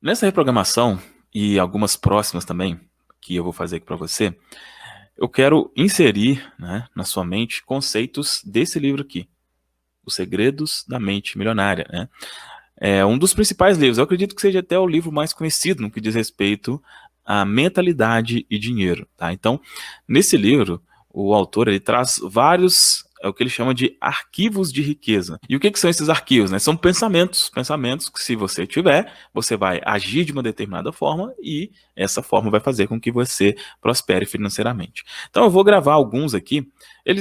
Nessa reprogramação e algumas próximas também, que eu vou fazer aqui para você, eu quero inserir, né, na sua mente conceitos desse livro aqui, Os Segredos da Mente Milionária, né? É um dos principais livros, eu acredito que seja até o livro mais conhecido no que diz respeito à mentalidade e dinheiro, tá? Então, nesse livro, o autor ele traz vários, é o que ele chama de arquivos de riqueza. E o que são esses arquivos, né? São pensamentos que se você tiver, você vai agir de uma determinada forma e essa forma vai fazer com que você prospere financeiramente. Então, eu vou gravar alguns aqui. Ele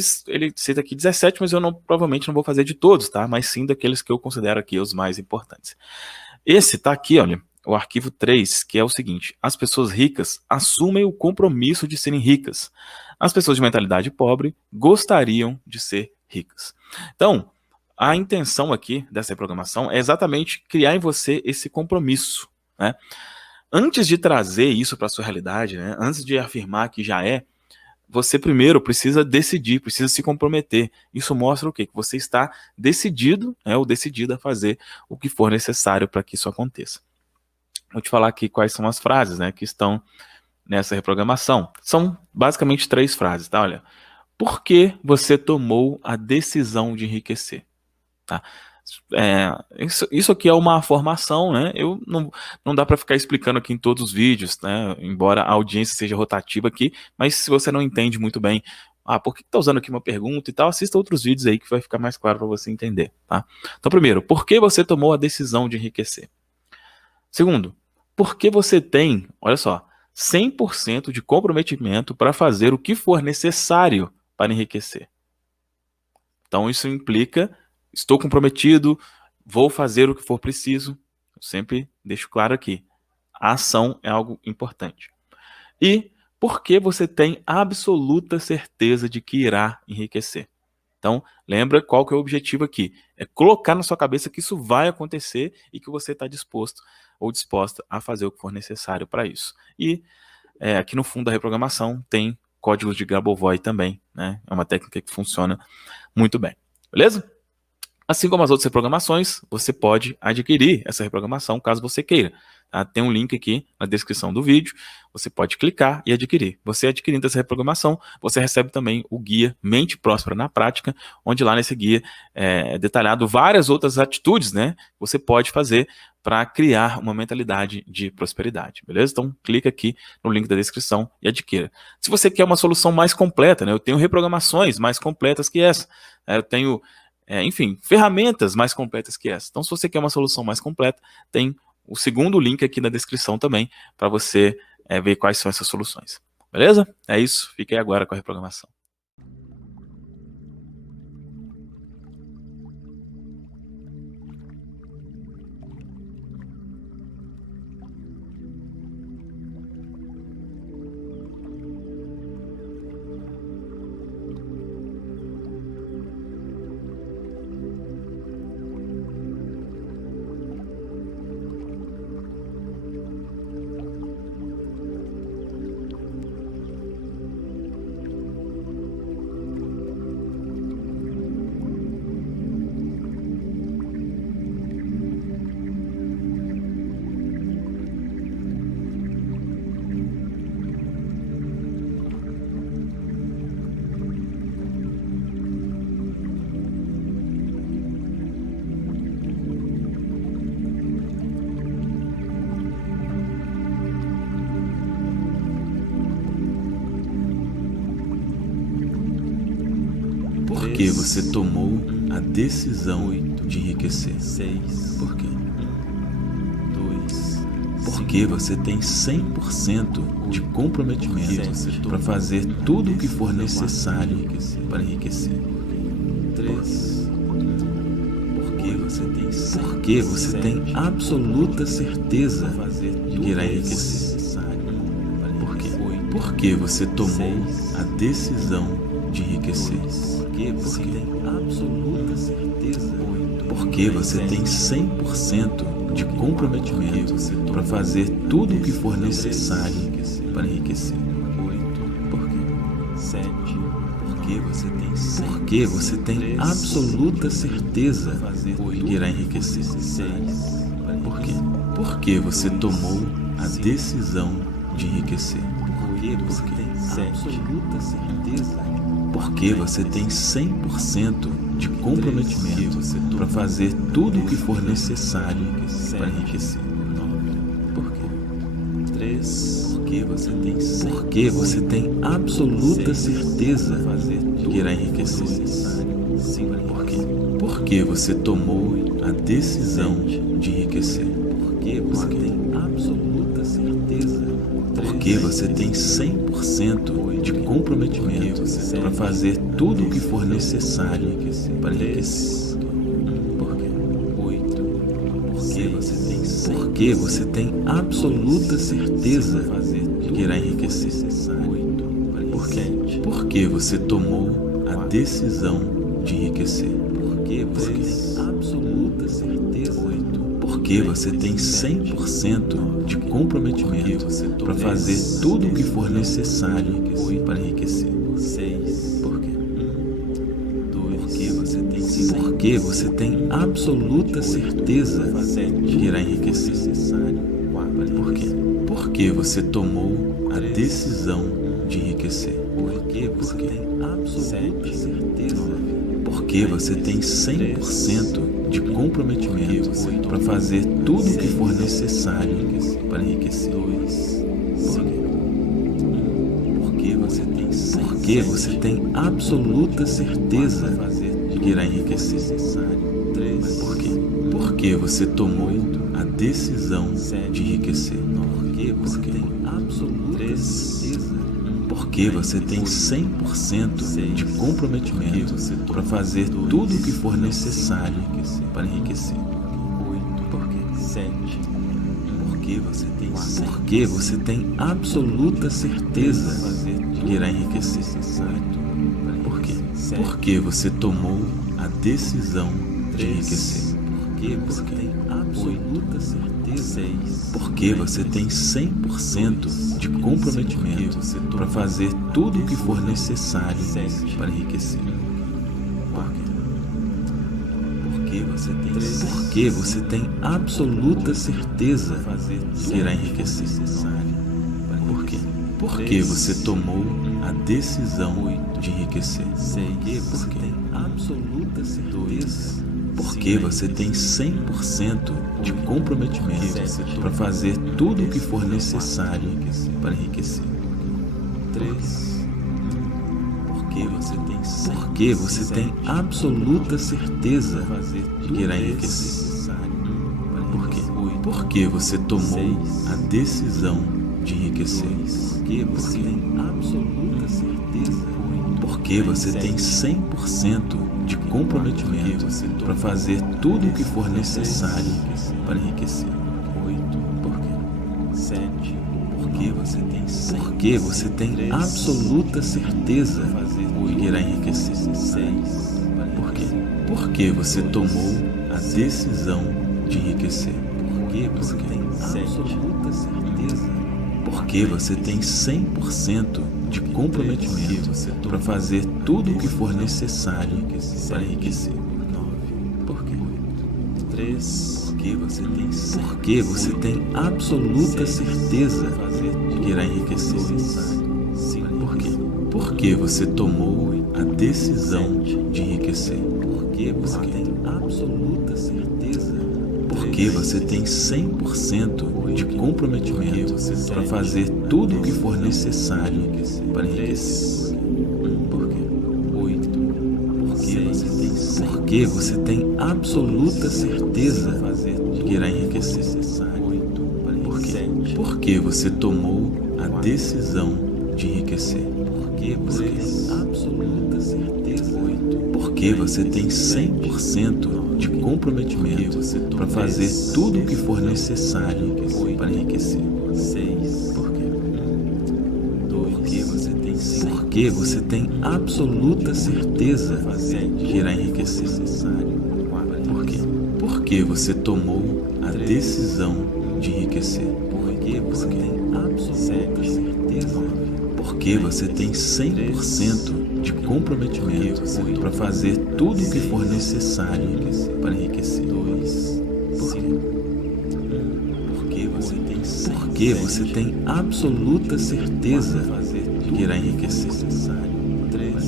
cita aqui 17, mas eu provavelmente não vou fazer de todos, tá? Mas sim daqueles que eu considero aqui os mais importantes. Esse tá aqui, olha, o arquivo 3, que é o seguinte: as pessoas ricas assumem o compromisso de serem ricas. As pessoas de mentalidade pobre gostariam de ser ricas. Então, a intenção aqui dessa reprogramação é exatamente criar em você esse compromisso, né? Antes de trazer isso para sua realidade, né? Antes de afirmar que já é, você primeiro precisa decidir, precisa se comprometer. Isso mostra o quê? Que você está decidido, né, ou decidida a fazer o que for necessário para que isso aconteça. Vou te falar aqui quais são as frases, né, que estão nessa reprogramação. São basicamente 3 frases, tá? Olha, por que você tomou a decisão de enriquecer? Tá? Isso aqui é uma formação, né? Eu não dá para ficar explicando aqui em todos os vídeos, né? Embora a audiência seja rotativa aqui, mas se você não entende muito bem, por que tá usando aqui uma pergunta e tal, assista outros vídeos aí que vai ficar mais claro para você entender, tá? Então, primeiro, por que você tomou a decisão de enriquecer? Segundo, por que você tem, olha só, 100% de comprometimento para fazer o que for necessário para enriquecer? Então, isso implica, estou comprometido, vou fazer o que for preciso. Eu sempre deixo claro aqui, a ação é algo importante. E por que você tem absoluta certeza de que irá enriquecer? Então, lembra qual que é o objetivo aqui. É colocar na sua cabeça que isso vai acontecer e que você está disposto ou disposta a fazer o que for necessário para isso. E aqui no fundo da reprogramação tem códigos de Grabovoi também, né? É uma técnica que funciona muito bem. Beleza? Assim como as outras reprogramações, você pode adquirir essa reprogramação caso você queira. Tá? Tem um link aqui na descrição do vídeo, você pode clicar e adquirir. Você adquirindo essa reprogramação, você recebe também o guia Mente Próspera na Prática, onde lá nesse guia é detalhado várias outras atitudes, né, que você pode fazer para criar uma mentalidade de prosperidade, beleza? Então clica aqui no link da descrição e adquira. Se você quer uma solução mais completa, né, eu tenho reprogramações mais completas que essa. Eu tenho enfim, ferramentas mais completas que essa. Então, se você quer uma solução mais completa, tem o segundo link aqui na descrição também, para você ver quais são essas soluções. Beleza? É isso. Fique aí agora com a reprogramação. Por que você tomou a decisão de enriquecer? Por quê? Por que você tem 100% de comprometimento para fazer tudo o que for necessário para enriquecer? Por que você tem absoluta certeza de que irá enriquecer? Por quê? Por que você tomou a decisão de enriquecer? Porque você tem 100% de comprometimento para fazer tudo o que for necessário para enriquecer. Por quê? Porque você tem Porque você tem absoluta certeza que irá enriquecer. Por quê? Porque você tomou a decisão de enriquecer. Porque você tem absoluta certeza. Porque você tem 100% de comprometimento para fazer tudo o que for necessário para enriquecer. Por quê? Porque você tem absoluta certeza que irá enriquecer. Por quê? Porque você tomou a decisão de enriquecer. Porque você tem absoluta certeza. Porque você tem 100% de comprometimento para fazer tudo o que for necessário para enriquecer. Por quê? Porque você tem absoluta certeza que irá enriquecer. Por quê? Porque você tomou a decisão de enriquecer. Porque você tem absoluta certeza. Porque você tem 100% de comprometimento para fazer tudo o que for necessário para enriquecer. Por quê? Porque você tem absoluta certeza que irá enriquecer. Por quê? Porque você tomou a decisão de enriquecer. Porque você tem absoluta certeza. Porque você tem 100% de comprometimento para fazer tudo o que for necessário para enriquecer. Porque você tem absoluta certeza que irá enriquecer. Por quê? Porque você tomou a decisão de enriquecer. Porque você tem absoluta certeza. Porque você tem 100% de comprometimento para fazer tudo o que for necessário para enriquecer. Por quê? Porque você tem absoluta certeza que irá enriquecer. Por quê? Porque você tomou a decisão de enriquecer. Porque você tem absoluta certeza. Porque você tem 100% de comprometimento para fazer tudo o que for necessário para enriquecer. Porque você tem absoluta certeza que irá enriquecer. Por quê? Porque você tomou a decisão de enriquecer. Porque você tem absoluta certeza. Porque você tem 100% de comprometimento para fazer tudo o que for necessário para enriquecer. Porque você tem absoluta certeza que irá enriquecer. Por quê? Porque você tomou a decisão de enriquecer. Porque você tem absoluta certeza. Porque você tem 100% de comprometimento para fazer tudo o que for necessário para enriquecer. Por quê? Porque você tem absoluta certeza que irá enriquecer. Por quê? Porque você tomou a decisão de enriquecer. Porque você tem absoluta certeza. Porque você tem 100% de comprometimento para fazer tudo o que for necessário para enriquecer. Por quê? Porque você tem absoluta certeza que irá enriquecer. Por quê? Porque você tomou a decisão de enriquecer. Porque você tem absoluta certeza. Porque você tem 100% de comprometimento para fazer tudo o que for necessário para enriquecer. Por quê? Porque você tem absoluta certeza que irá enriquecer. Por quê? Porque você tomou a decisão de enriquecer. Porque você tem absoluta certeza. Porque você tem 100% de comprometimento para fazer tudo o que for necessário para enriquecer. Por quê? Porque você tem absoluta certeza que irá enriquecer. Por quê? Porque você tomou a decisão de enriquecer. Porque você tem absoluta certeza. Porque você tem 100% de comprometimento para fazer tudo o que for necessário para enriquecer. Por quê? Porque você tem absoluta certeza de que irá enriquecer.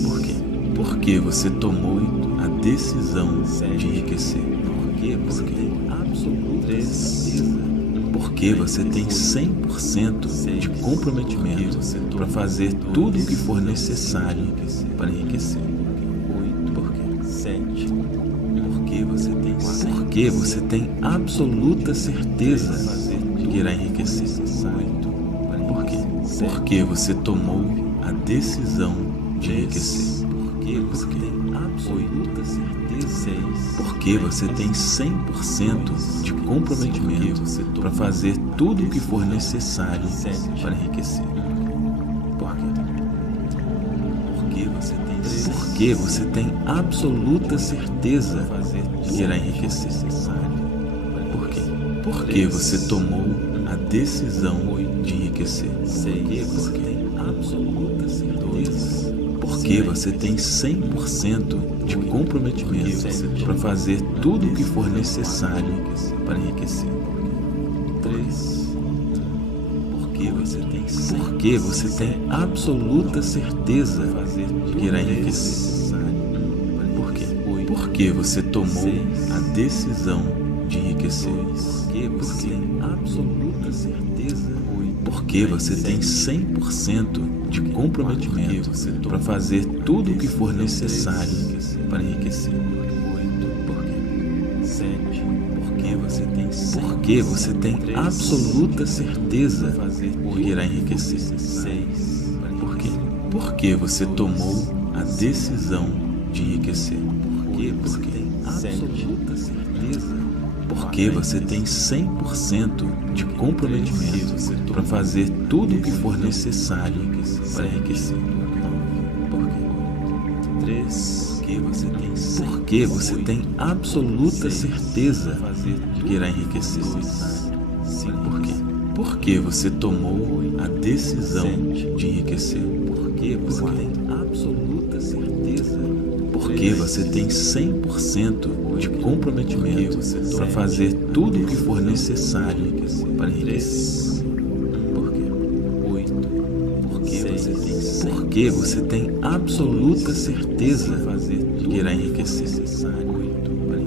Por quê? Porque você tomou a decisão de enriquecer. Porque você tem absoluta certeza. Porque você tem 100% de comprometimento para fazer tudo o que for necessário para enriquecer. Porque você tem absoluta certeza de que irá enriquecer. Por quê? Porque você tomou a decisão de enriquecer. Porque você tem absoluta certeza. Porque você tem 100% de comprometimento para fazer tudo o que for necessário para enriquecer. Porque você tem absoluta certeza de que irá enriquecer. Por quê? Porque você tomou a decisão de enriquecer. Porque você tem absoluta certeza. Porque você tem 100% de comprometimento para fazer tudo o que for necessário para enriquecer. Porque você tem absoluta certeza de que irá enriquecer. Por quê? Porque você tomou a decisão de enriquecer. Porque você tem absoluta certeza. Porque você tem 100% de comprometimento para fazer tudo o que for necessário para enriquecer. Porque você tem absoluta certeza de que irá enriquecer. Por quê? Porque você tomou a decisão de enriquecer. Porque você tem absoluta certeza. Porque você tem 100% de comprometimento para fazer tudo o que for necessário para enriquecer. Porque você tem absoluta certeza de que irá enriquecer. Por quê? Porque você tomou a decisão de enriquecer. Porque você tem absoluta certeza. Porque você tem 100% de comprometimento para fazer tudo o que for necessário para enriquecer. Porque você tem absoluta certeza de que irá enriquecer.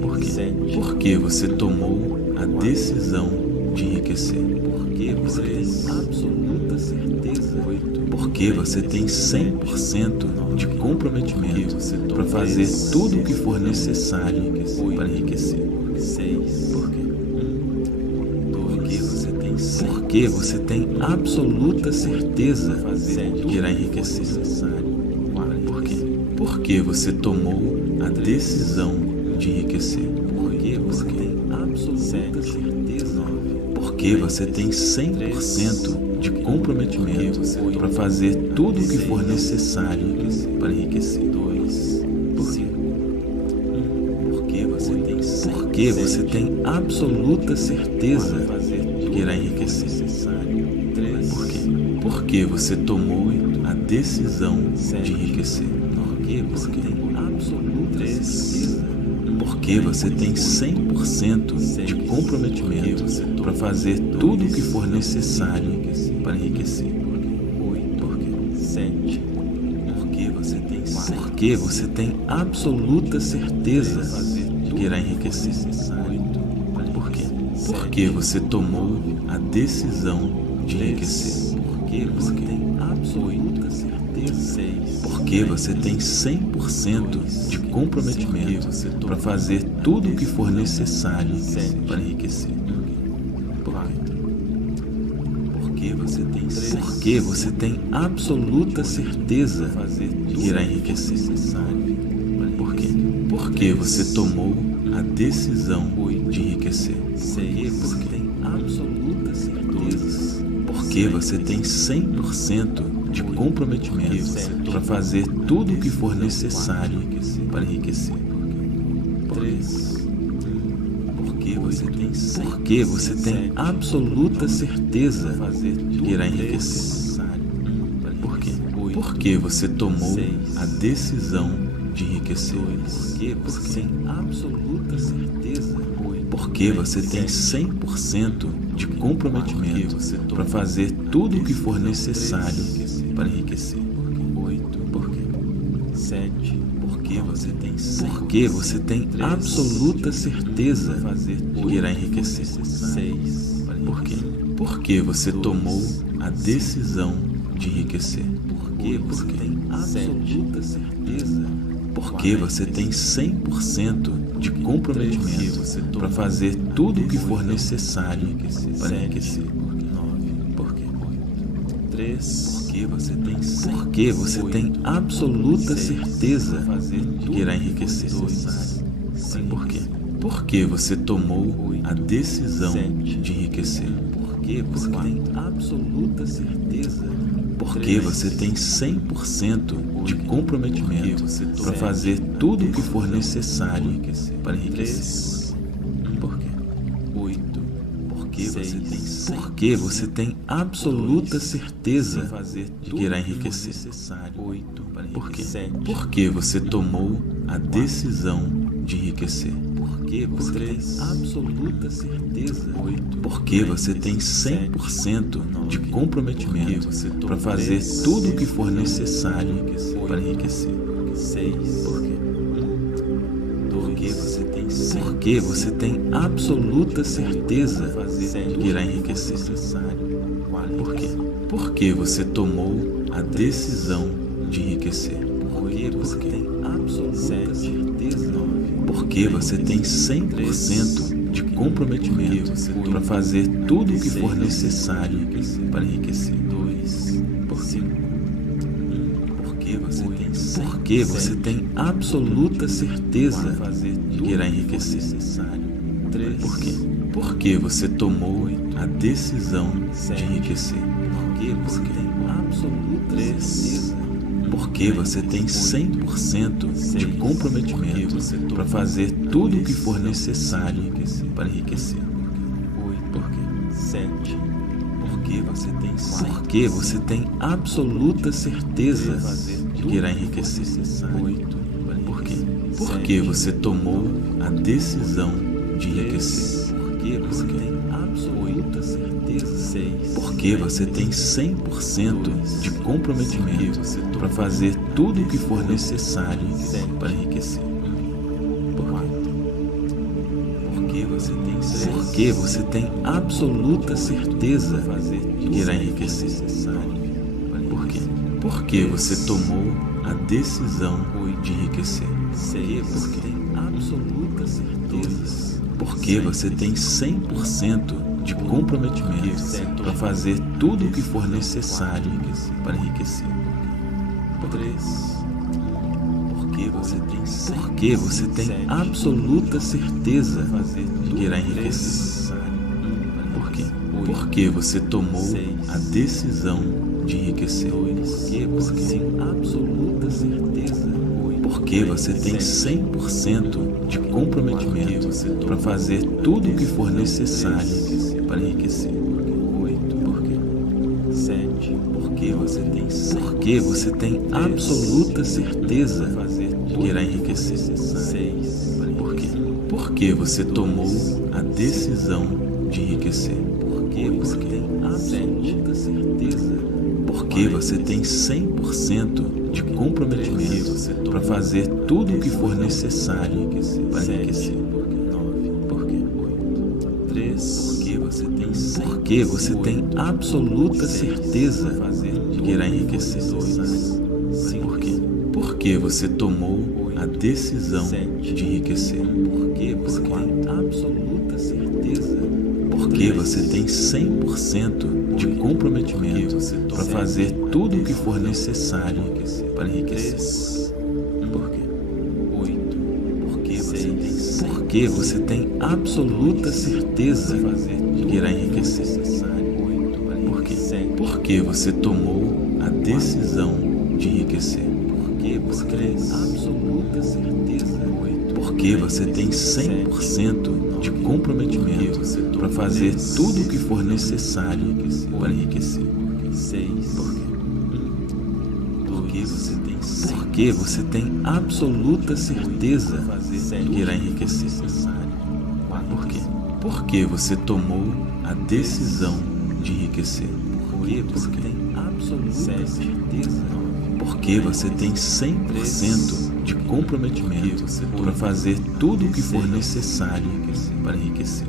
Por quê? Porque você tomou a decisão de enriquecer. Porque você tem absoluta certeza. Porque você tem 100% de comprometimento para fazer tudo o que for necessário para enriquecer. Por quê? Porque você tem absoluta certeza de que irá enriquecer. Por quê? Porque você tomou a decisão de enriquecer. Porque você tem absoluta certeza. Porque você tem 100% de comprometimento para fazer tudo o que for necessário para enriquecer. Por quê? Porque você tem absoluta certeza de que irá enriquecer. Por quê? Porque você tomou a decisão de enriquecer. Porque você tem absoluta certeza. Porque você tem 100% de comprometimento para fazer tudo o que for necessário para enriquecer. Por quê? Porque você tem absoluta certeza de que irá enriquecer. Por quê? Porque você tomou a decisão de enriquecer. Porque você tem absoluta certeza. Porque você tem 100% de comprometimento para fazer tudo o que for necessário para enriquecer. Por quê? Porque você tem absoluta certeza de que irá enriquecer. Por quê? Porque você tomou a decisão de enriquecer. Porque você tem absoluta certeza. Porque você tem 100% de comprometimento para fazer tudo o que for necessário para enriquecer. Porque você tem absoluta certeza de que irá enriquecer. Por quê? Por que você tomou a decisão de enriquecer? Por quê? Porque tem absoluta certeza. Porque você tem 100% de comprometimento para fazer tudo o que for necessário para enriquecer. 8. Por quê? 7. Porque você tem absoluta certeza que irá enriquecer. 6. Por quê? Porque você tomou a decisão de enriquecer. Porque você tem absoluta certeza. Porque você tem 100% de comprometimento para fazer tudo o que for necessário para enriquecer. 9. Por quê? 3. Porque você tem absoluta certeza que irá enriquecer. Por quê? Porque você tomou a decisão de enriquecer. Porque você tem absoluta certeza. Porque você tem 100% de comprometimento para fazer tudo o que for necessário para enriquecer. Por quê? 8. Porque você tem absoluta certeza de que irá enriquecer. 8. Por quê? Porque você tomou a decisão de enriquecer. Porque você tem absoluta certeza. 8. Porque você tem 100% de comprometimento para fazer tudo o que for necessário para enriquecer. 6. Por quê? Porque você tem absoluta certeza de que irá enriquecer. Por quê? Porque você tomou a decisão de enriquecer. Porque você tem absoluta certeza. Porque você tem 100% de comprometimento para fazer tudo o que for necessário para enriquecer. 2. Por quê? Porque você tem absoluta certeza de que irá enriquecer. Por quê? Porque você tomou a decisão de enriquecer. Porque você tem absoluta certeza. Porque você tem 100% de comprometimento para fazer tudo o que for necessário para enriquecer. Por quê? 7. Porque você tem absoluta certeza de que irá enriquecer. 8. Por quê? Porque você tomou a decisão de enriquecer. Porque você tem absoluta certeza. 6. Porque você tem 100% de comprometimento para fazer tudo o que for necessário para enriquecer. Porque você tem absoluta certeza de que irá enriquecer. Por quê? Porque você tomou a decisão de enriquecer. Porque tem absoluta certeza. Porque você tem 100% de comprometimento para fazer tudo o que for necessário para enriquecer. 3. Porque você tem absoluta certeza de que irá enriquecer. Por quê? Porque você tomou a decisão de enriquecer. Porque você tem absoluta certeza. Porque você tem 100% de comprometimento para fazer tudo o que for necessário para enriquecer. 8. Por quê? 7. Porque você tem absoluta certeza de que irá enriquecer. 6. Por quê? Porque você tomou a decisão de enriquecer. Porque você tem absoluta certeza. Porque você tem 100% de comprometimento para fazer tudo o que for necessário para enriquecer. 9. Por quê? 3. Porque você tem absoluta certeza de que irá enriquecer. Por quê? Porque você tomou a decisão de enriquecer. Porque você tem absoluta certeza. Porque você tem 100% de comprometimento para fazer tudo o que for necessário para enriquecer. Por quê? 8. Porque você tem absoluta certeza de que irá enriquecer. Por quê? Porque você tomou a decisão de enriquecer. Porque você tem absoluta certeza. Porque você tem 100% de comprometimento para fazer tudo o que for necessário para enriquecer. 6. Por quê? Porque você tem absoluta certeza de que irá enriquecer. Por quê? Porque você tomou a decisão de enriquecer. Porque você tem absoluta certeza. Porque você tem 100% de comprometimento para fazer tudo o que for necessário para enriquecer.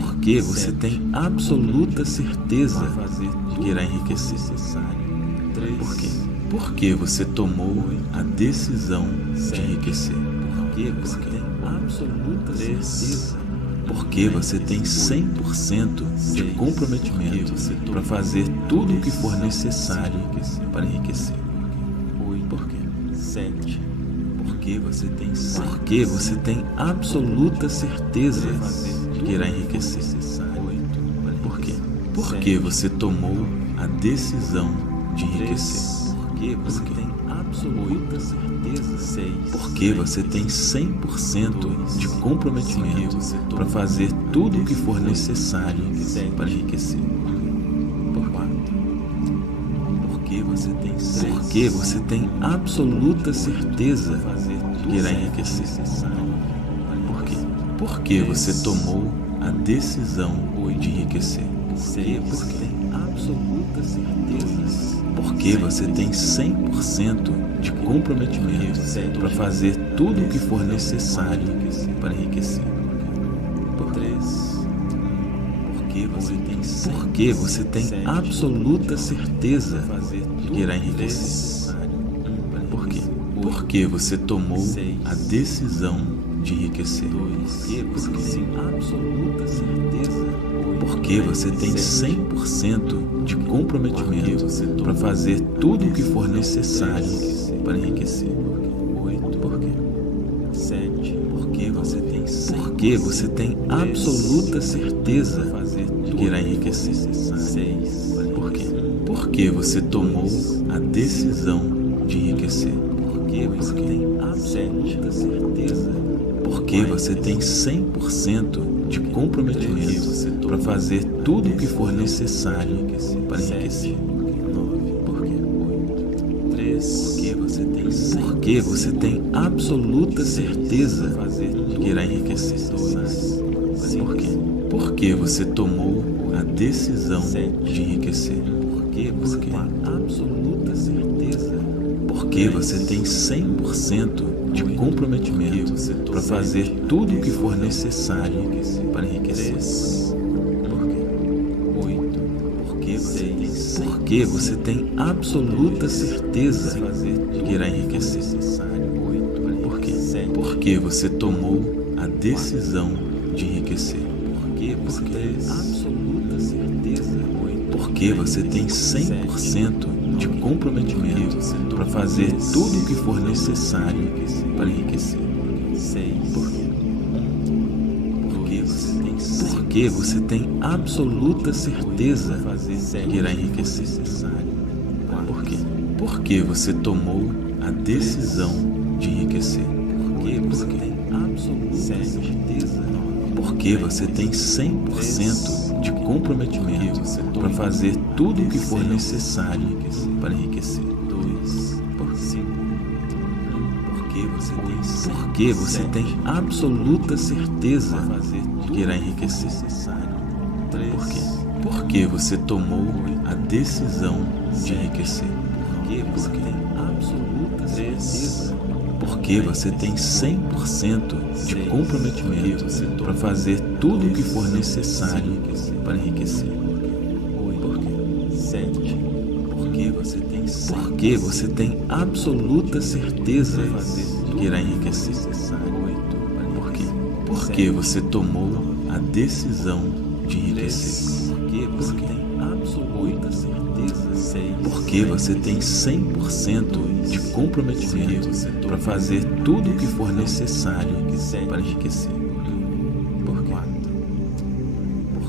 Porque você tem absoluta certeza de que irá enriquecer. Por quê? Porque você tomou a decisão de enriquecer. Porque você tem absoluta certeza. Porque você tem 100% de comprometimento para fazer tudo o que for necessário para enriquecer. Por quê? Porque você tem absoluta certeza de que irá enriquecer. Por quê? Porque você tomou a decisão de enriquecer. Porque você tem absoluta certeza. Porque você tem 100% de comprometimento para fazer tudo o que for necessário para enriquecer. Porque você tem absoluta certeza de que irá enriquecer. Por quê? Porque você tomou a decisão de enriquecer. Porque tem absoluta certeza. Porque você tem 100% de comprometimento para fazer tudo o que for necessário para enriquecer. Porque você tem absoluta certeza de que irá enriquecer. Por quê? Porque você tomou a decisão de enriquecer. Porque tem absoluta certeza. Porque você tem 100% de comprometimento para fazer tudo o que for necessário para enriquecer. Por quê? Porque você tem absoluta certeza de que irá enriquecer. Por quê? Porque você tomou a decisão de enriquecer. Porque você tem absoluta certeza. Porque você tem 100% de comprometimento para fazer tudo o que for necessário para enriquecer. Porque você tem absoluta certeza de que irá enriquecer. Por quê? Porque você tomou a decisão de enriquecer. Porque você tem absoluta certeza. Porque você tem 100% de comprometimento para fazer tudo o que for necessário para enriquecer. Porque você tem absoluta certeza de que irá enriquecer. Por quê? Porque você tomou a decisão de enriquecer. Porque você tem absoluta certeza. Porque você tem 100% de comprometimento para fazer tudo o que for necessário para enriquecer. Por quê? Porque você tem absoluta certeza de que irá enriquecer. Por quê? Porque você tomou a decisão de enriquecer. Porque você tem absoluta certeza. Porque você tem 100% de comprometimento para fazer tudo o que for necessário para enriquecer. Porque você tem absoluta certeza de que irá enriquecer. Por quê? Porque você tomou a decisão de enriquecer. Porque você tem absoluta certeza. Porque você tem 100% de comprometimento para fazer tudo o que for necessário para enriquecer. Por quê? Porque você tem absoluta certeza de que irá enriquecer. Por quê? Porque você tomou a decisão de enriquecer. Porque tem absoluta certeza. Porque você tem 100% de comprometimento para fazer tudo o que for necessário para enriquecer. Por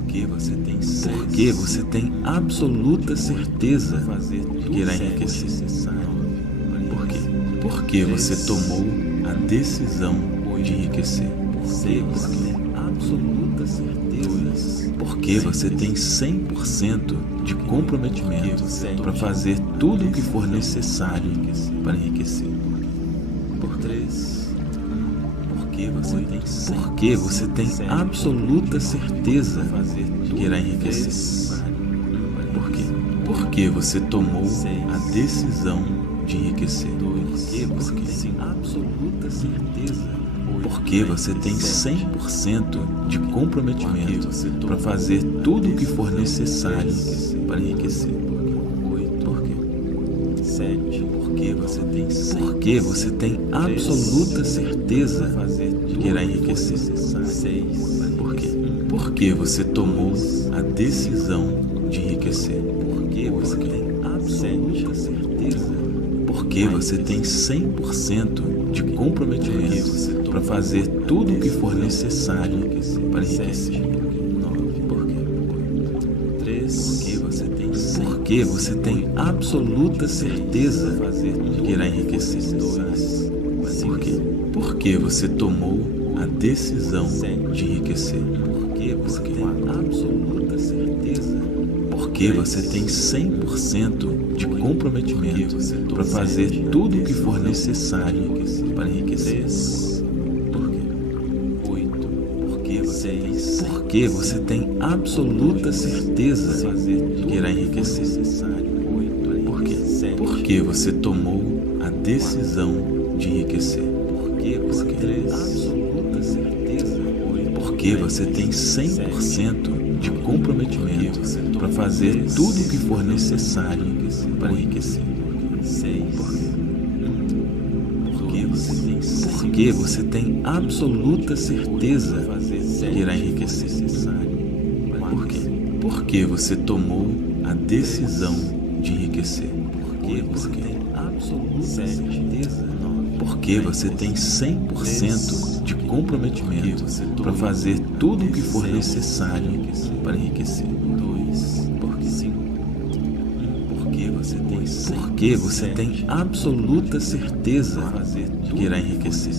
quê? Porque você tem absoluta certeza de que irá enriquecer. Por quê? Porque você tomou a decisão de enriquecer. Porque você tem absoluta absoluta certeza. Porque você tem 100% de comprometimento para fazer tudo o que for necessário para enriquecer. Por 3. Porque você tem absoluta certeza de que irá enriquecer. Por quê? Porque você tomou a decisão de enriquecer. Porque você tem absoluta certeza. Porque você tem 100% de comprometimento para fazer tudo o que for necessário para enriquecer. 8. Por quê? 7. Porque você tem absoluta certeza de que irá enriquecer. 6. Por quê? Porque você tomou a decisão de enriquecer. Porque você tem absoluta certeza. Porque você tem 100% de comprometimento para fazer tudo o que for necessário para enriquecer. 9. Por quê? 3. Porque você tem absoluta certeza de que irá enriquecer. 2. Por quê? Porque você tomou a decisão de enriquecer. Porque você tem absoluta certeza. Porque você tem 100% de comprometimento para fazer tudo o que for necessário para enriquecer. Por quê? 8. Porque você tem absoluta certeza de que irá enriquecer. 8. Por quê? Porque você tomou a decisão de enriquecer. Porque você tem absoluta certeza. Porque você tem 100% de comprometimento para fazer tudo o que for necessário para enriquecer. 6. Porque você tem absoluta certeza de que irá enriquecer. Por quê? Porque você tomou a decisão de enriquecer. Porque você tem absoluta certeza. Porque você tem 100% de comprometimento para fazer tudo o que for necessário para enriquecer. 2. Porque você tem absoluta certeza de que irá enriquecer.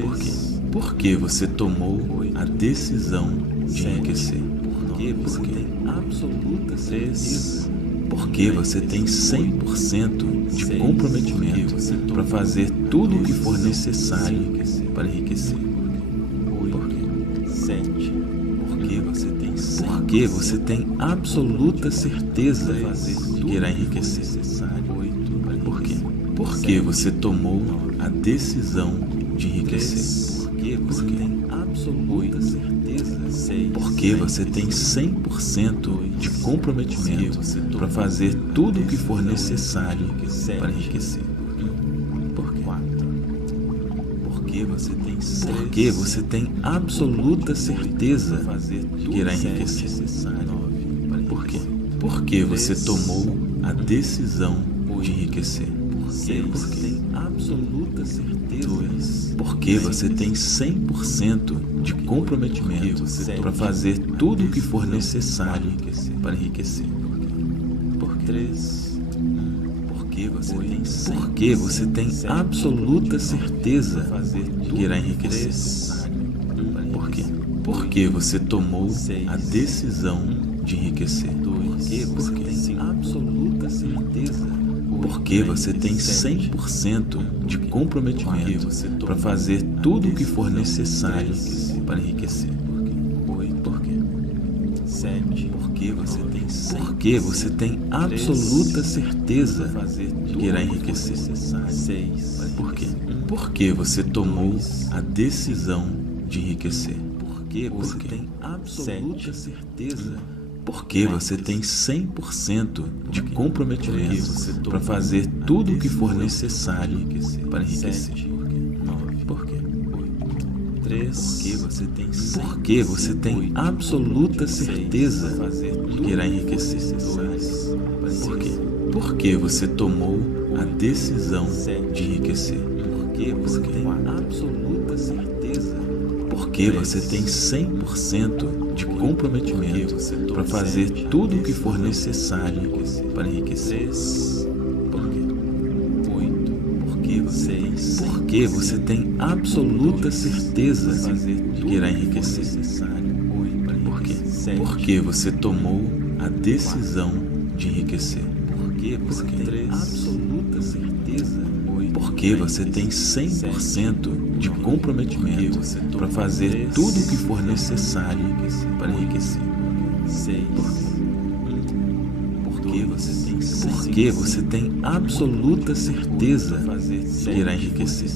Por quê? Porque você tomou a decisão de enriquecer. Porque você tem absoluta certeza. Porque você tem 100% de comprometimento para fazer tudo o que for necessário para enriquecer. Por quê? 7. Porque você tem absoluta certeza de que irá enriquecer. 8. Por quê? Porque você tomou a decisão de enriquecer. Porque você tem absoluta certeza. Porque você tem 100% de comprometimento para fazer tudo o que for necessário para enriquecer. Por quê? 4. Porque você tem absoluta certeza de que irá enriquecer. 9. Por quê? Porque você tomou a decisão de enriquecer. Porque você tem absoluta certeza. 2. Porque você tem 100% de comprometimento para fazer tudo o que for necessário para enriquecer. Por 3. Porque você tem absoluta certeza de que irá enriquecer. Por quê? Porque você tomou a decisão de enriquecer. Porque você tem absoluta certeza. Porque você tem 100% de comprometimento para fazer tudo o que for necessário para enriquecer. Por quê? 7. Porque você tem absoluta certeza de que irá enriquecer. 6. Por quê? Porque você tomou a decisão de enriquecer. Porque você tem absoluta certeza. Porque você tem 100% de comprometimento para fazer tudo o que for necessário para enriquecer. 9. Por quê? 3. Porque você tem absoluta certeza de que irá enriquecer. 2. Por quê? Porque você tomou a decisão de enriquecer. Porque você tem absoluta certeza. Porque você tem 100% de comprometimento para fazer tudo o que for necessário para enriquecer. Por quê? 8. Porque você tem absoluta certeza de que irá enriquecer. Por quê? Porque você tomou a decisão de enriquecer. Porque você tem absoluta certeza. Porque você tem 100% de comprometimento para fazer tudo o que for necessário para enriquecer. Porque você tem absoluta certeza de que irá enriquecer.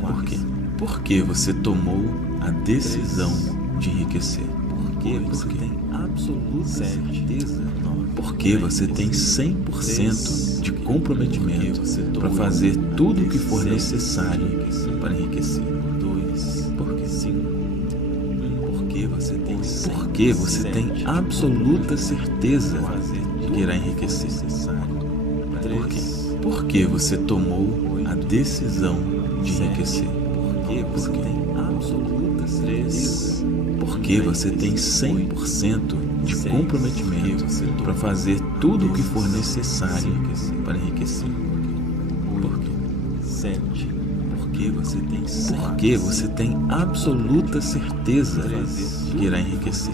Por quê? Porque você tomou a decisão de enriquecer. Porque você tem absoluta certeza. Porque você tem 100% de comprometimento para fazer tudo o que for necessário para enriquecer. Porque você tem absoluta certeza de que irá enriquecer. Por quê? Porque você tomou a decisão de enriquecer. Porque você tem absoluta certeza. Porque você tem 100% de comprometimento para fazer tudo o que for necessário para enriquecer. Por quê? Porque você tem absoluta certeza de que irá enriquecer.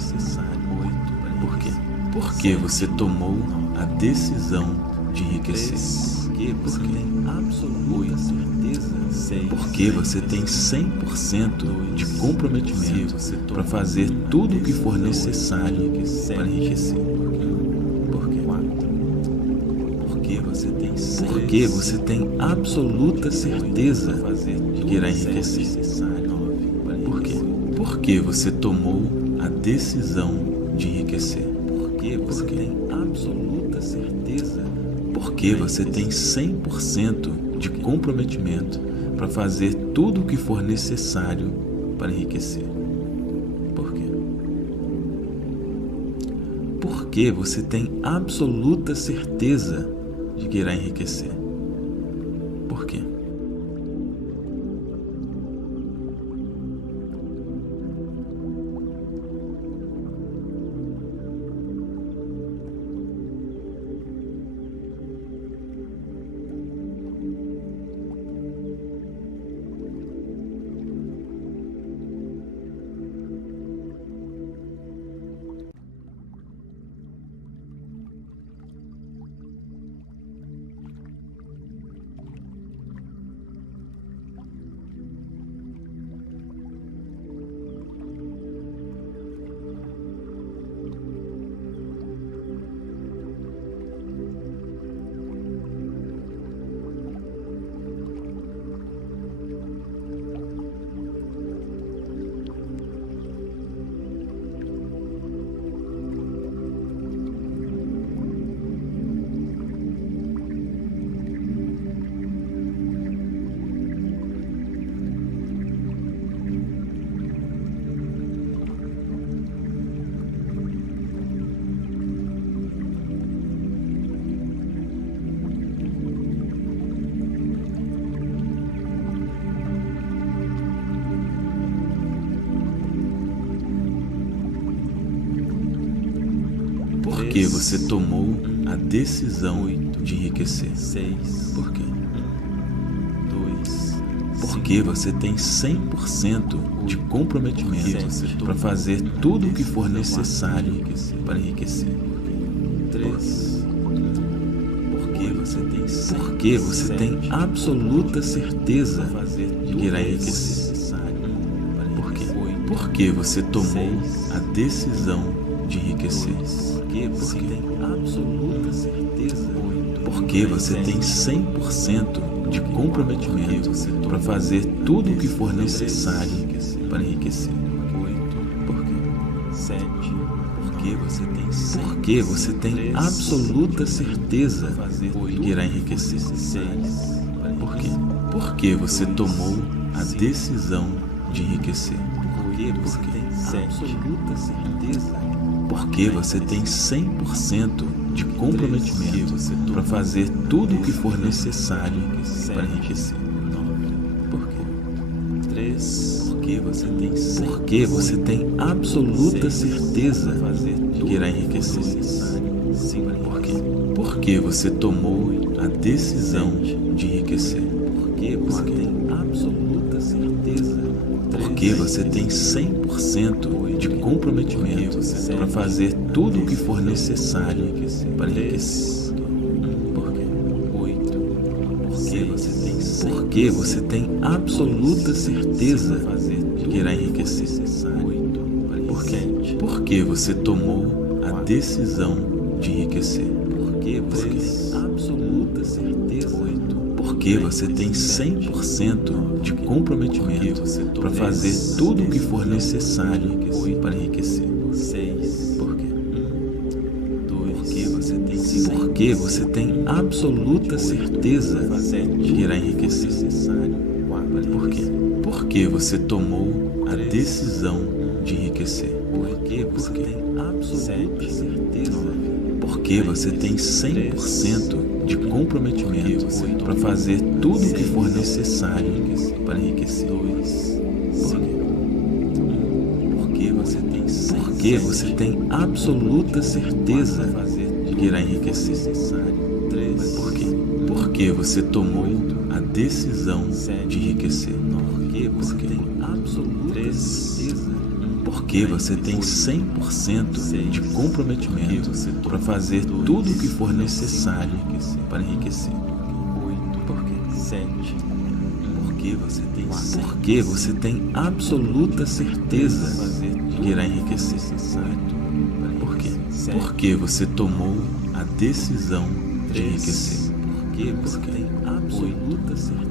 Por quê? Porque você tomou a decisão de enriquecer. Porque tem absoluta certeza. Porque você tem 100% de comprometimento para fazer tudo o que for necessário para enriquecer. Porque você tem absoluta certeza de que irá enriquecer. Por quê? Porque você tomou a decisão de enriquecer. Porque você tem absoluta certeza. Porque você tem 100% de comprometimento para fazer tudo o que for necessário para enriquecer. Por quê? Porque você tem absoluta certeza de que irá enriquecer. Por quê? Porque você tomou a decisão de enriquecer. Por quê? Porque você tem 100% de comprometimento para fazer tudo o que for necessário para enriquecer. Porque você tem absoluta certeza de que irá enriquecer. Por quê? Porque você tomou a decisão de enriquecer. Porque tem absoluta certeza. Porque você tem 100% de comprometimento para fazer tudo o que for necessário para enriquecer. Por quê? Porque você tem absoluta certeza de que irá enriquecer. Por quê? Porque você tomou a decisão de enriquecer. Porque tem absoluta certeza. Porque você tem 100% de comprometimento para fazer tudo o que for necessário para enriquecer. Por quê? Porque você tem absoluta certeza de que irá enriquecer. Por quê? Porque você tomou a decisão de enriquecer. Porque você tem absoluta certeza. Porque você tem 100% de comprometimento para fazer tudo o que for necessário para enriquecer. Porque você tem absoluta certeza de que irá enriquecer. Porque você tomou a decisão de enriquecer. Porque você tem absoluta certeza. Porque você tem 100% de comprometimento para fazer tudo o que for necessário para enriquecer. Porque você tem absoluta certeza de que irá enriquecer. Porque você tomou a decisão de enriquecer. Porque você tem absoluta certeza. Porque você tem 100% de comprometimento para fazer tudo o que for necessário para enriquecer. Porque você tem absoluta certeza de que irá enriquecer. Porque você tomou a decisão de enriquecer. Porque tem absoluta certeza. Porque você tem 100% de comprometimento para fazer tudo o que for necessário para enriquecer. Porque você tem absoluta certeza de que irá enriquecer. Porque você tomou a decisão de enriquecer. Porque tem absoluta certeza.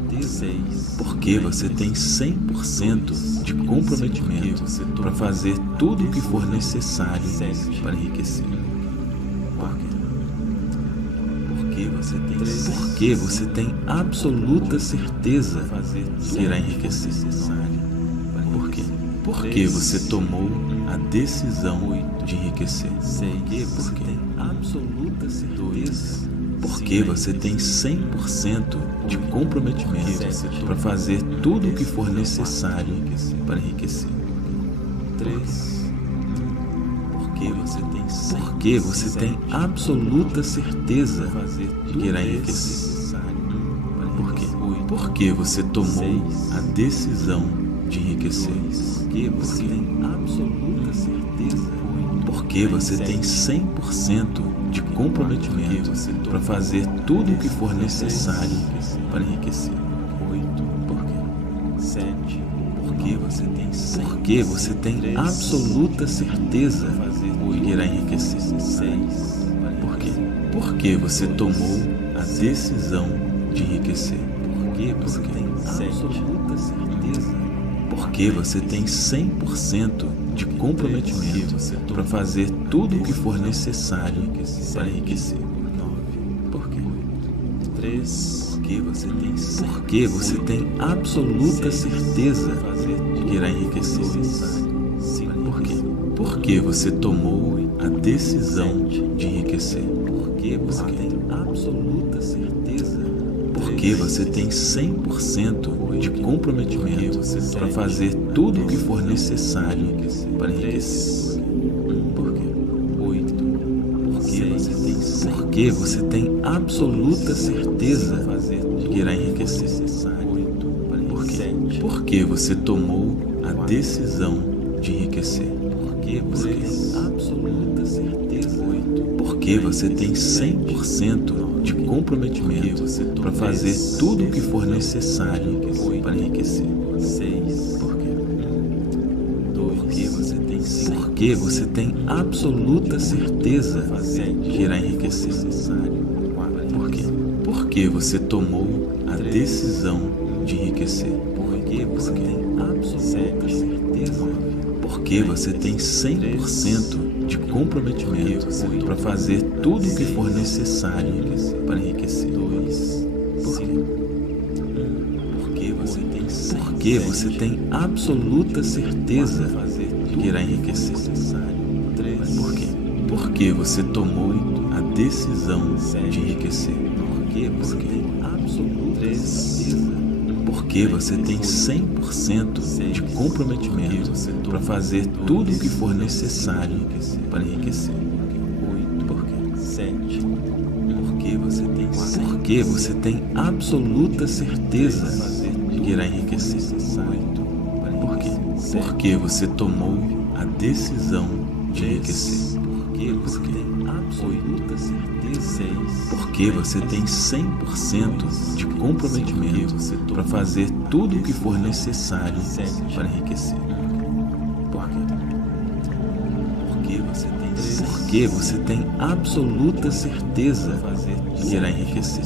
Porque você tem 100% de comprometimento para fazer tudo o que for necessário para enriquecer. Porque você tem absoluta certeza de que irá enriquecer. Porque você tomou a decisão de enriquecer. Porque tem absoluta certeza. Porque você tem 100% de comprometimento para fazer tudo o que for necessário para enriquecer. Porque você tem absoluta certeza de que irá enriquecer. Porque você tomou a decisão de enriquecer. Porque você tem absoluta certeza. Porque você tem 100% de comprometimento para fazer tudo o que for necessário para enriquecer. Porque você tem absoluta certeza de que irá enriquecer. Porque você tomou a decisão de enriquecer. Porque você tem absoluta certeza. Porque você tem 100% de comprometimento para fazer tudo o que for necessário para enriquecer. Porque você tem absoluta certeza de que irá enriquecer. Porque você tomou a decisão de enriquecer. Porque você tem absoluta certeza. Porque você tem 100% de comprometimento para fazer tudo o que for necessário para enriquecer. Porque você tem absoluta certeza de que irá enriquecer. Porque você tomou a decisão de enriquecer. Porque você tem absoluta certeza. Porque você tem 100% de comprometimento para fazer tudo o que for necessário para enriquecer. Porque você tem absoluta certeza de que irá enriquecer. Porque você tomou a decisão de enriquecer. Porque você tem absoluta certeza. Porque você tem 100% de comprometimento para fazer tudo o que for necessário para enriquecer. Porque você tem absoluta certeza de que irá enriquecer. Porque você tomou a decisão de enriquecer. Porque você tem absoluta certeza. Porque você tem 100% de comprometimento para fazer tudo o que for necessário para enriquecer. Porque você tem absoluta certeza de que irá enriquecer. Por quê? Porque você tomou a decisão de enriquecer. Porque você tem absoluta certeza. Porque você tem 100% de comprometimento para fazer tudo o que for necessário para enriquecer. Por quê? Porque você tem absoluta certeza de que irá enriquecer.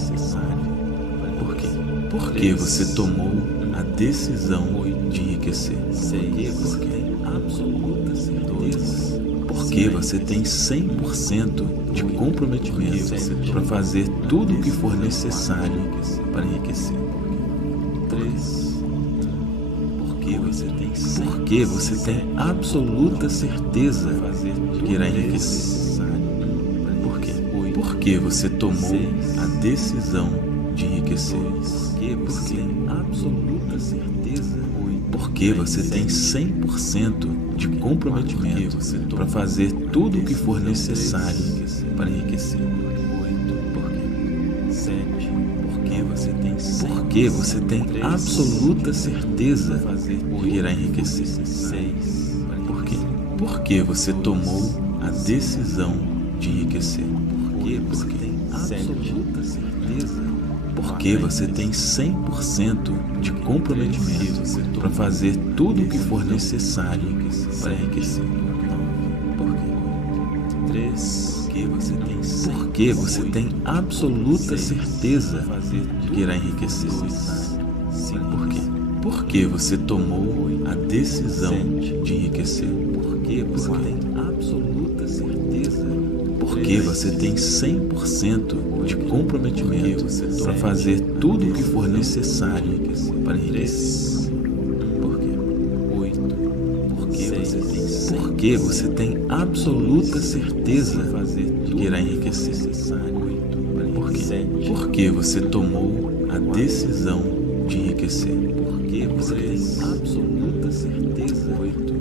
Por quê? Porque você tomou a decisão de enriquecer. Porque você tem absoluta certeza. Porque você tem 100% de comprometimento para fazer tudo o que for necessário para enriquecer. 3. Porque você tem absoluta certeza de que irá enriquecer. Por quê? Porque você tomou a decisão de enriquecer. Porque você tem absoluta certeza. Porque você tem 100% de comprometimento para fazer tudo o que for necessário para enriquecer. Porque você tem absoluta certeza de que irá enriquecer. Por quê? Porque você tomou a decisão de enriquecer. Porque você tem absoluta certeza. Porque você tem 100% de comprometimento para fazer tudo o que for necessário para enriquecer. Por quê? 3. Porque você tem absoluta certeza de que irá enriquecer. Por quê? Porque você tomou a decisão de enriquecer. Porque você tem absoluta certeza. Porque você tem 100% de comprometimento para fazer tudo o que for necessário para enriquecer. Por quê? 8. Porque você tem absoluta certeza de que irá enriquecer. Por quê? Porque você tomou a decisão de enriquecer. Porque você tem absoluta certeza.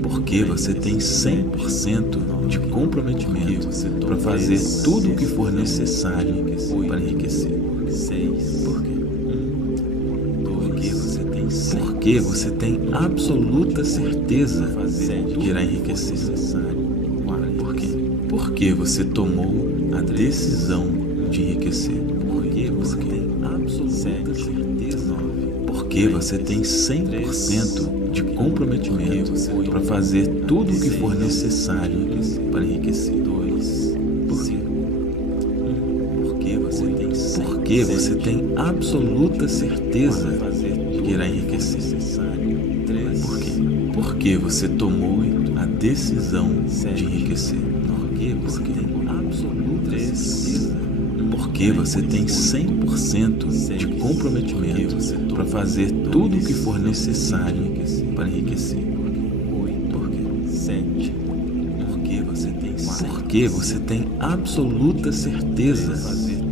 Porque você tem 100% de comprometimento para fazer tudo o que for necessário para enriquecer. Por quê? Porque você tem absoluta certeza de que irá enriquecer. Por quê? Porque você tomou a decisão de enriquecer. Porque você tem absoluta certeza. Porque você tem 100% de comprometimento para fazer tudo o que for necessário para enriquecer. Por quê? Porque você tem absoluta certeza de que irá enriquecer. Por quê? Porque você tomou a decisão de enriquecer. Porque você tem absoluta certeza. Porque você tem 100% de comprometimento para fazer tudo o que for necessário para enriquecer. Por quê? 7. Porque você tem absoluta certeza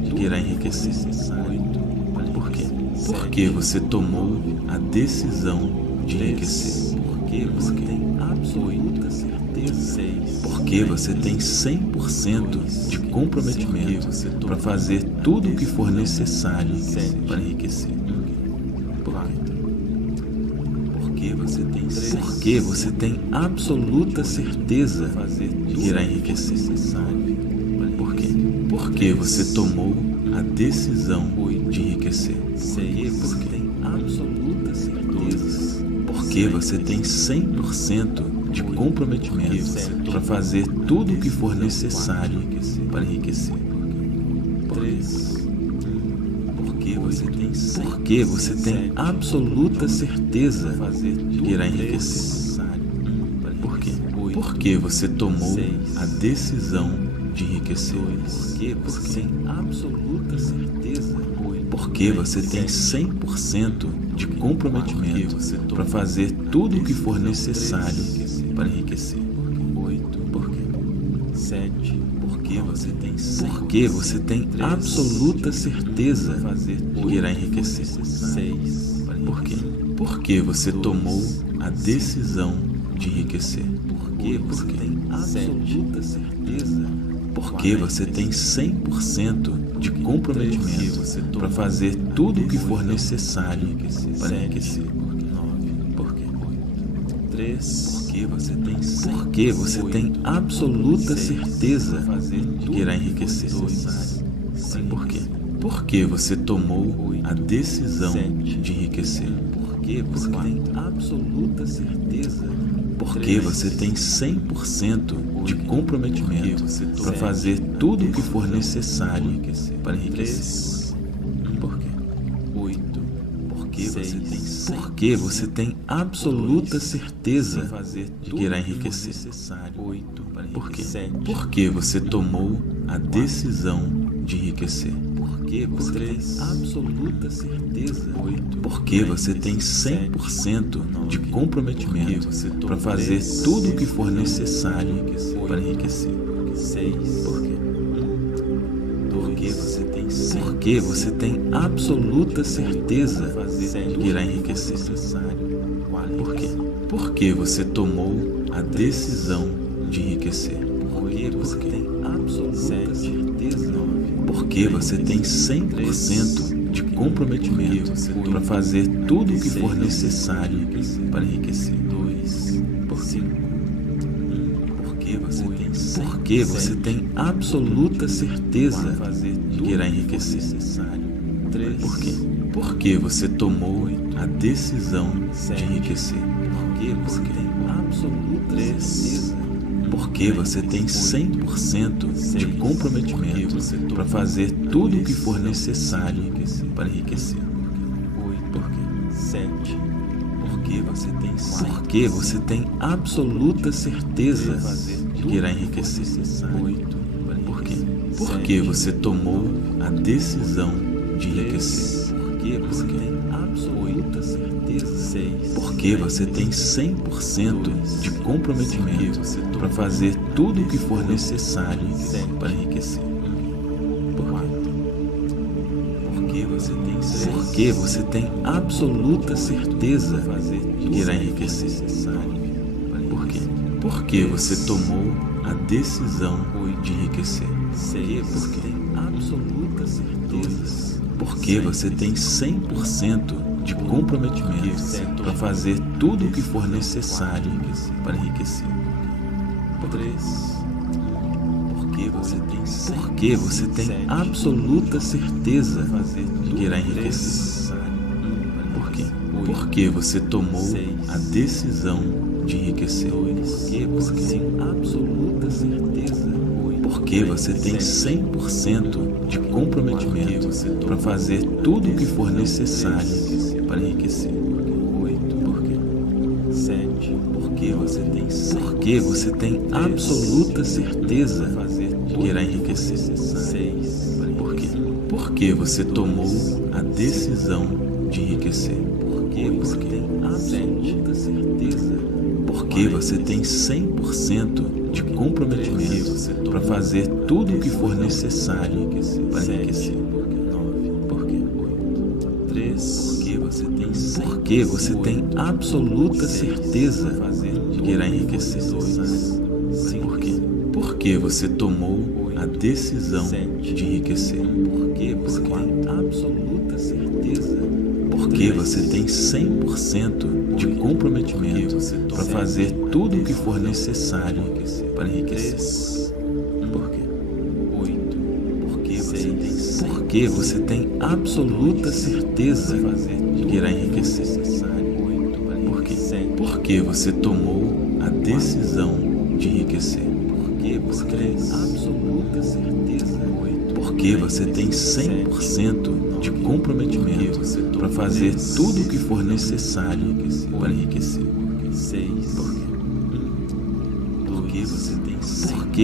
de que irá enriquecer. Por quê? Porque você tomou a decisão de enriquecer. Porque você tem absoluta certeza. Porque você tem 100% de comprometimento para fazer tudo o que for necessário para enriquecer. Porque você tem absoluta certeza de que irá enriquecer. Por quê? Porque você tomou a decisão de enriquecer. Porque você tem absoluta certeza. Porque você tem 100% de comprometimento para fazer tudo o que for necessário para enriquecer. Porque você tem absoluta certeza de que irá enriquecer. Por quê? Porque você tomou a decisão de enriquecer. Porque você tem absoluta certeza. Porque você tem 100% de comprometimento para fazer tudo o que for necessário para enriquecer. Por quê? 7. Porque você tem absoluta certeza de que irá enriquecer. 6. Por quê? Porque você tomou a decisão de enriquecer. Porque você tem absoluta certeza. Porque você tem 100% de comprometimento para fazer tudo o que for necessário para enriquecer. Por quê? 3. Porque você tem absoluta certeza de que irá enriquecer. Por quê? Porque você tomou a decisão de enriquecer. Porque você tem absoluta certeza. Porque você tem 100% de comprometimento para fazer tudo o que for necessário para enriquecer. Por quê? 8. Porque você tem absoluta certeza de que irá enriquecer. Por quê? Porque você tomou a decisão de enriquecer. Porque você tem absoluta certeza. Porque você tem 100% de comprometimento para fazer tudo o que for necessário para enriquecer. Por quê? Porque você tem absoluta certeza de que irá enriquecer. Por quê? Porque você tomou a decisão de enriquecer. Porque você tem absoluta certeza. Porque você tem 100% de comprometimento para fazer tudo o que for necessário para enriquecer. Porque você tem absoluta certeza de que irá enriquecer. Por quê? Porque você tomou a decisão de enriquecer. Porque você tem 100% de comprometimento para fazer tudo o que for necessário para enriquecer. Por quê? Porque você tem absoluta certeza de que irá enriquecer. Por quê? Porque você tomou a decisão de enriquecer. Porque você tem 100% de comprometimento para fazer tudo o que for necessário para enriquecer. Porque você tem absoluta certeza de que irá enriquecer. Por quê? Porque você tomou a decisão de enriquecer. Porque tem absoluta certeza. Porque você tem 100% de comprometimento para fazer tudo o que for necessário para enriquecer. 3. Porque você tem absoluta certeza de que irá enriquecer. Por quê? Porque você tomou a decisão de enriquecer. Porque tem absoluta certeza. Porque você tem 100% de comprometimento para fazer tudo o que for necessário para enriquecer. Por quê? 7. Porque você tem absoluta certeza de que irá enriquecer. 6. Por quê? Porque você tomou a decisão de enriquecer. Porque você tem absoluta certeza. Porque você tem 100% de comprometimento para fazer tudo o que for necessário para enriquecer. Por quê? 3. Porque você tem absoluta certeza de que irá enriquecer. Por quê? Porque você tomou a decisão de enriquecer. Porque você tem absoluta certeza. Porque você tem 100% de comprometimento para fazer tudo o que for necessário para enriquecer. Por quê? 8. Porque você tem absoluta certeza de que irá enriquecer. Por quê? Porque você tomou a decisão de enriquecer. Porque você tem absoluta certeza. Porque você tem 100% de comprometimento para fazer tudo o que for necessário para enriquecer. Porque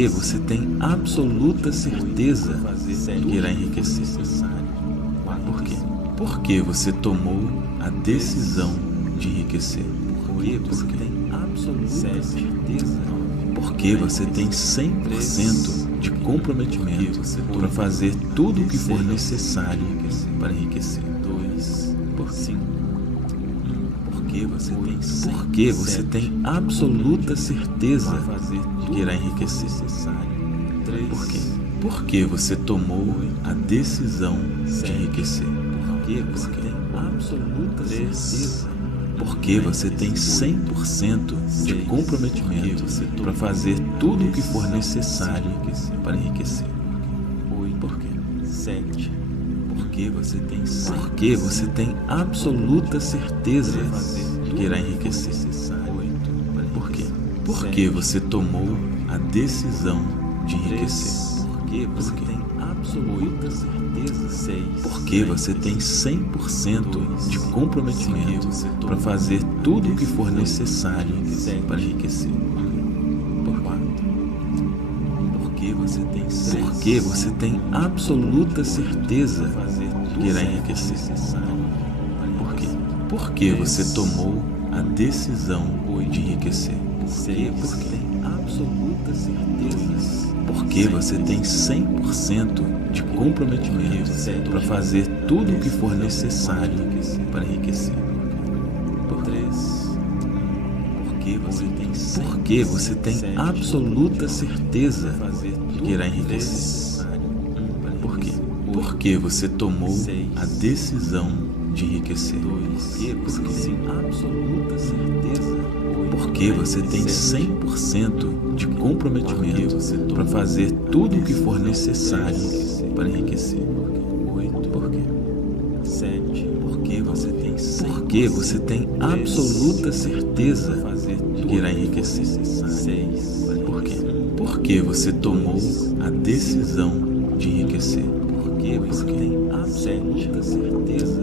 você tem absoluta certeza de que irá enriquecer. Por quê? Porque você tomou a decisão de enriquecer. Porque você tem absoluta certeza. Porque você tem 100% de comprometimento para fazer tudo o que for necessário para enriquecer. Porque você tem absoluta certeza de que irá enriquecer. Por quê? Porque você tomou a decisão de enriquecer. Porque você tem absoluta certeza. Porque você tem 100% de comprometimento para fazer tudo o que for necessário para enriquecer. Por quê? 7. Porque você tem absoluta certeza de que irá enriquecer. Por quê? Porque você tomou a decisão de enriquecer. Porque você tem absoluta certeza. Porque você tem 100% de comprometimento para fazer tudo o que for necessário para enriquecer. Por quê? Porque você tem absoluta certeza de que irá enriquecer. Por quê? Porque você tomou a decisão de enriquecer. Porque tem absoluta certeza. Porque você tem 100% de comprometimento para fazer tudo o que for necessário para enriquecer. Por 3. Porque você tem absoluta certeza de que irá enriquecer. Por quê? Porque você tomou a decisão de enriquecer. Porque tem absoluta certeza. Porque você tem 100% de comprometimento para fazer tudo o que for necessário para enriquecer. Por quê? 7. Porque você tem absoluta certeza de que irá enriquecer. 6. Por quê? Porque você tomou a decisão de enriquecer. Porque você tem absoluta certeza.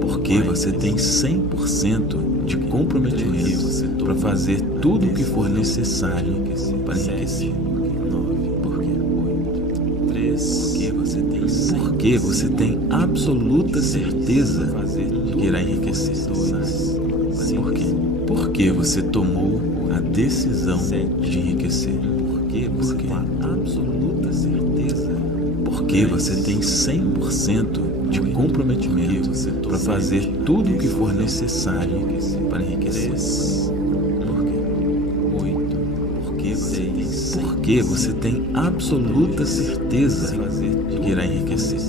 Porque você tem 100% de comprometimento para fazer tudo o que for necessário para enriquecer. Por quê? 3. Porque você tem absoluta certeza de que irá enriquecer. Por quê? Porque você tomou a decisão de enriquecer. Porque você tem absoluta certeza. Porque você tem 100% de comprometimento para fazer tudo o que for necessário para enriquecer. Por quê? 8. Porque você tem absoluta certeza de que irá enriquecer.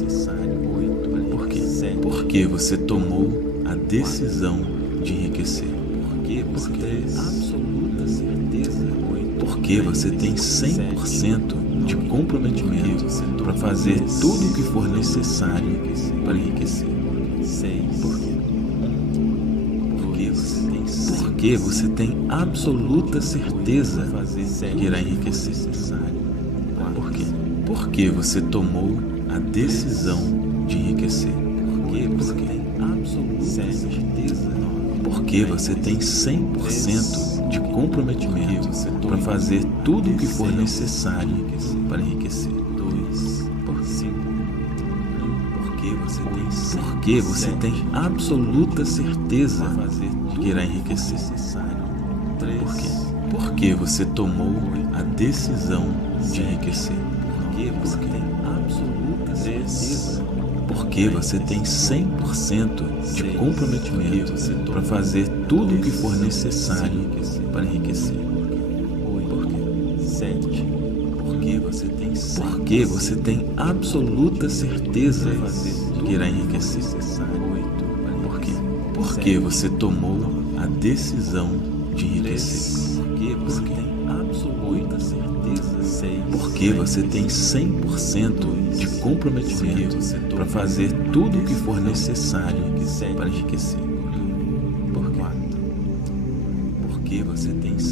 Por quê? Porque você tomou a decisão de enriquecer. Porque você tem absoluta certeza. Porque você tem 100% de comprometimento para fazer tudo o que for necessário para enriquecer. Por quê? Porque você tem absoluta certeza de que irá enriquecer. Por quê? Porque você tomou a decisão de enriquecer. Porque você tem absoluta certeza. Porque você tem 100% de comprometimento para fazer tudo o que for necessário para enriquecer. 2. Por 5. Porque você tem absoluta certeza de que irá enriquecer. Por quê? Porque você tomou a decisão de enriquecer. Porque você tem absoluta certeza. Porque você tem 100% de comprometimento para fazer tudo o que for necessário para enriquecer. Por quê? 7. Porque você tem absoluta certeza de que irá enriquecer. Por quê? Porque você tomou a decisão de enriquecer. Porque você tem absoluta certeza. Porque você tem 100% de comprometimento para fazer tudo o que for necessário para enriquecer. Por quê?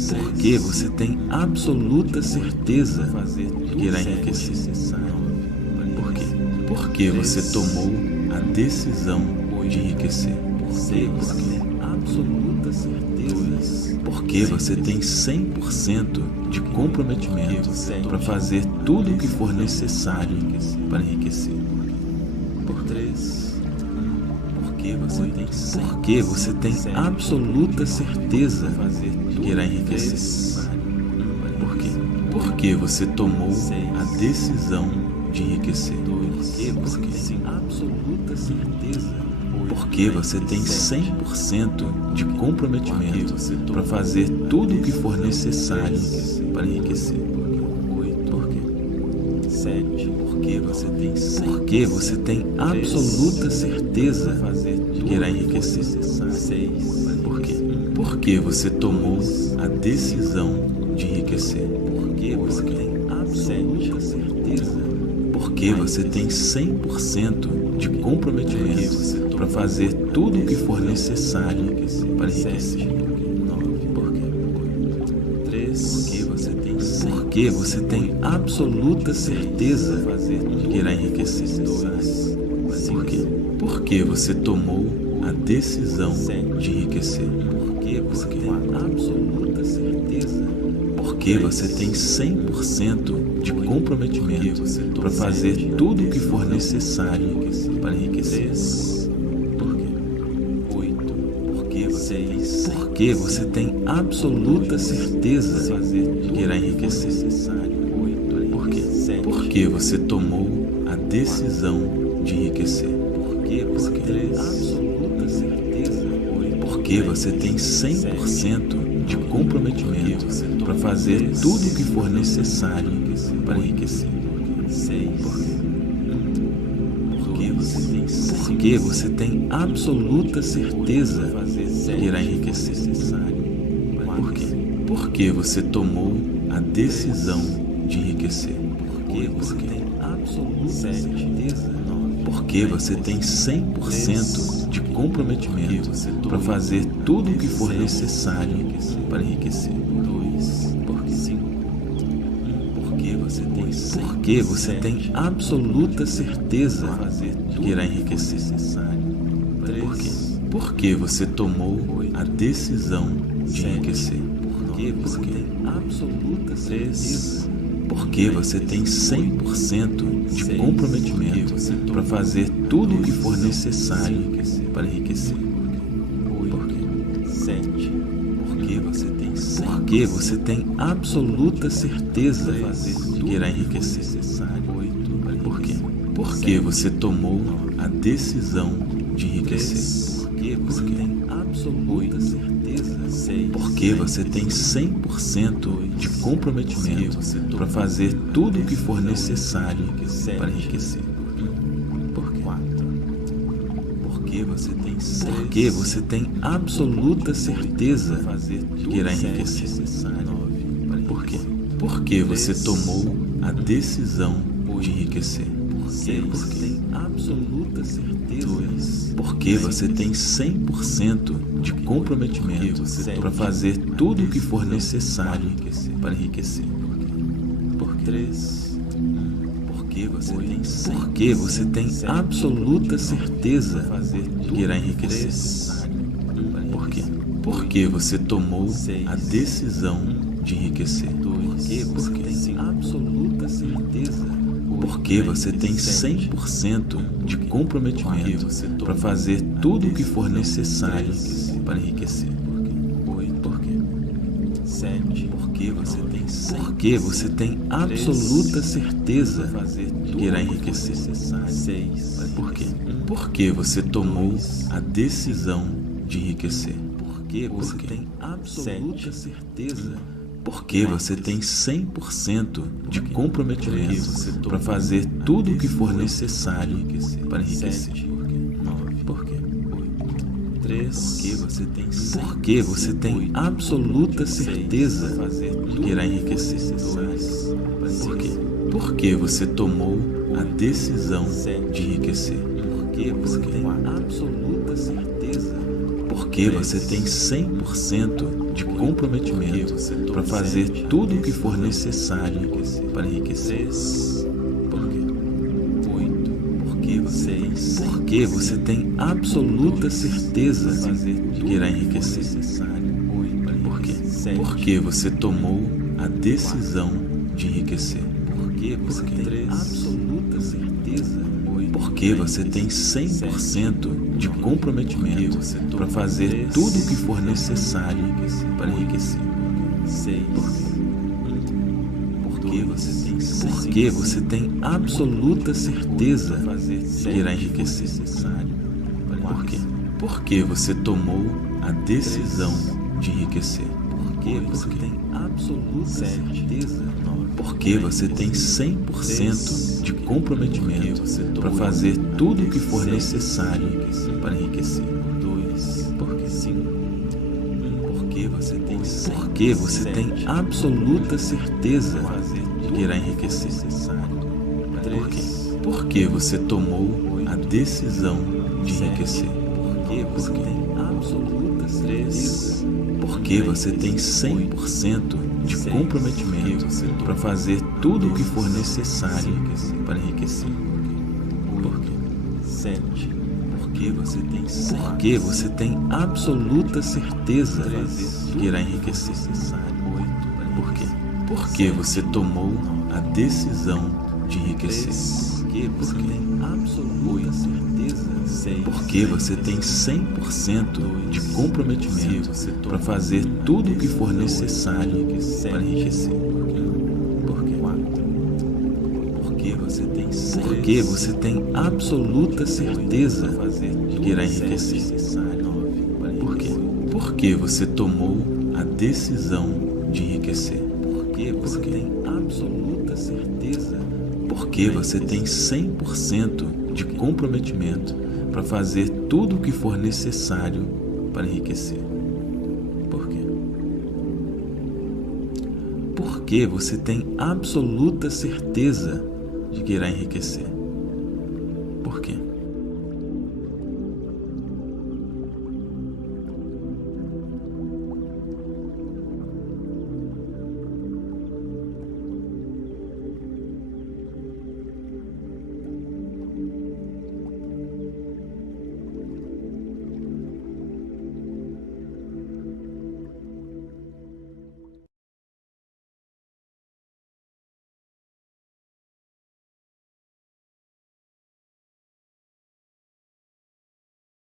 Porque você tem absoluta certeza de que irá enriquecer. Por quê? Porque você tomou a decisão de enriquecer. Porque você tem absoluta certeza. Porque você tem 100% de comprometimento para fazer tudo o que for necessário para enriquecer. Por 3. Porque você tem absoluta certeza de que irá enriquecer. Por quê? Porque você tomou a decisão de enriquecer. Porque você tem absoluta certeza. Porque você tem 100% de comprometimento para fazer tudo o que for necessário para enriquecer. Por quê? Porque você tem absoluta certeza que irá enriquecer. Por quê? Porque você tomou a decisão de enriquecer. Porque você tem absoluta certeza. Porque você tem 100% de comprometimento para fazer tudo o que for necessário para enriquecer. Porque você tem absoluta certeza que irá enriquecer. Por quê? Porque você tomou a decisão de enriquecer. Porque você tem absoluta certeza. Porque você tem 100% de comprometimento para fazer tudo o que for necessário para enriquecer. Porque você tem absoluta certeza que irá enriquecer. Por quê? Porque você tomou a decisão de enriquecer. Porque você tem absoluta certeza. Porque você tem 100% de comprometimento para fazer tudo o que for necessário para enriquecer. Porque você tem absoluta certeza que irá enriquecer. Por quê? Porque você tomou a decisão de enriquecer. Porque você tem absoluta certeza. Porque você tem 100% de comprometimento para fazer tudo o que for necessário para enriquecer. Porque você tem absoluta certeza que irá enriquecer. Por quê? Porque você tomou a decisão de enriquecer. Porque você tem absoluta certeza. Porque você tem 100% de comprometimento para fazer tudo o que for necessário para enriquecer. Porque você tem absoluta certeza que irá enriquecer. Por quê? Porque você tomou a decisão de enriquecer. Porque você tem absoluta certeza. Porque você tem 100% de comprometimento para fazer tudo o que for necessário para enriquecer. Porque você tem absoluta certeza que irá enriquecer. Por quê? Porque você tomou a decisão de enriquecer. Porque tem absoluta certeza. Porque você tem 100% de comprometimento para fazer tudo o que for necessário para enriquecer. Porque você tem absoluta certeza que irá enriquecer. Por quê? Porque você tomou a decisão de enriquecer. Porque tem absoluta certeza. Porque você tem 100% de comprometimento para fazer tudo o que for necessário para enriquecer. Porque você tem absoluta certeza que irá enriquecer. Por quê? Porque você tomou a decisão de enriquecer. Porque você tem absoluta certeza. Porque você tem 100% de comprometimento para fazer tudo o que for necessário para enriquecer. Porque você tem absoluta certeza que irá enriquecer. Por quê? Porque você tomou a decisão de enriquecer. Porque você tem absoluta certeza. Porque você tem 100% de comprometimento para fazer tudo o que for necessário para enriquecer. Porque você tem absoluta certeza que irá enriquecer. Por quê? Porque você tomou a decisão de enriquecer. Porque você tem absoluta certeza. Porque você tem 100% de comprometimento para fazer tudo o que for necessário para enriquecer. Porque você tem absoluta certeza que irá enriquecer. Por quê? Porque você tomou a decisão de enriquecer. Porque você tem absoluta certeza. Porque você tem 100% de comprometimento para fazer tudo o que for necessário para enriquecer. Porque você tem absoluta certeza de que irá enriquecer. Por quê? Porque você tomou a decisão de enriquecer. Porque você tem 100% de comprometimento para fazer tudo o que for necessário para enriquecer. Por quê? Porque você tem absoluta certeza de que irá enriquecer. Por quê? Porque você tomou a decisão de enriquecer. Porque você tem 100% de comprometimento para fazer tudo o que for necessário para enriquecer. Porque você tem absoluta certeza de que irá enriquecer. Por quê? Porque você tomou a decisão de enriquecer. Porque você tem absoluta certeza. Porque você tem 100% de comprometimento para fazer tudo o que for necessário para enriquecer. Por quê? Porque você tem absoluta certeza de que irá enriquecer.